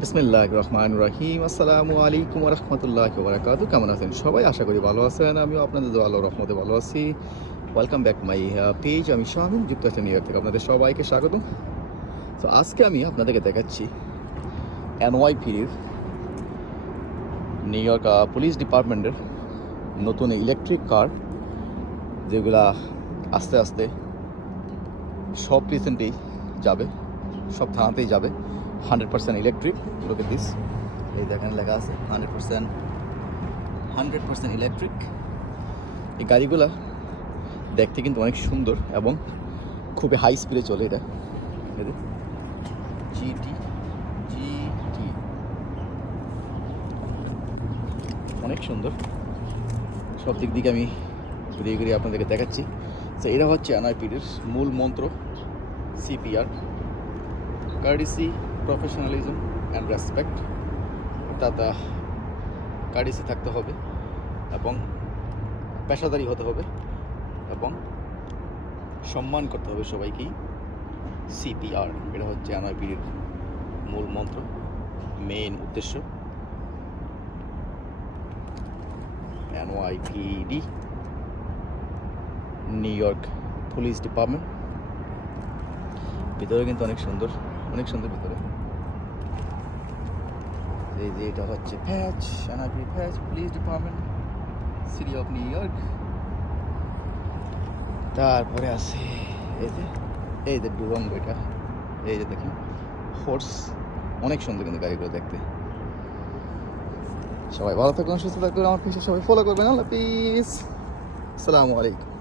বিসমিল্লাহ রহমান রাহিম। আসসালামু আলাইকুম রহমতুল্লাহ বারাকাতু কেমন আছেন সবাই? আশা করি ভালো আছেন। আমিও আপনাদের আল্লাহ রহমতে ভালো আছি। ওয়েলকাম ব্যাক মাই পেজ আমি শামিম, যুক্ত আছেন নিউ থেকে। আপনাদের সবাইকে স্বাগত তো আজকে আমি আপনাদেরকে দেখাচ্ছি এনওয়াইপির নিউ ইয়র্ক পুলিশ ডিপার্টমেন্টের নতুন ইলেকট্রিক কার যেগুলা আস্তে আস্তে সব রিসেন্টেই যাবে। সব থানাতেই যাবে। হান্ড্রেড পার্সেন্ট ইলেকট্রিক লোক দিস এই দেখেন লেখা আছে hundred percent hundred percent electric এই গাড়িগুলা দেখতে কিন্তু অনেক সুন্দর এবং খুবই হাই স্পিডে চলে এটা। জিটি জিটি অনেক সুন্দর। সব দিক দিকে আমি ঘুরিয়ে ঘুরিয়ে আপনাদেরকে দেখাচ্ছি। তো এটা হচ্ছে এনআইপিডির মূল মন্ত্র CPR courtesy professionalism and respect অর্থাৎ কার্ডিসি থাকতে হবে এবং পেশাদারি হতে হবে এবং সম্মান করতে হবে সবাইকেই। সিপিআর এটা হচ্ছে এনআইপিডির মূল মন্ত্র মেইন উদ্দেশ্য। NYPD New York police department ভিতরে কিন্তু অনেক সুন্দর। অনেক সুন্দর ভিতরে। এই যে এটা হচ্ছে patch NIP patch, police department, city of New York. তারপরে আছে এই যে এই যে ডুরঙ্গ এটা এই যে দেখেন হোর্স অনেক সুন্দর কিন্তু গাড়িগুলো দেখতে। সবাই ভালো থাকুন সুস্থ থাকুন আমার পেশে সবাই ফলো করবেন। আল্লাহ পিস আসসালামু আলাইকুম।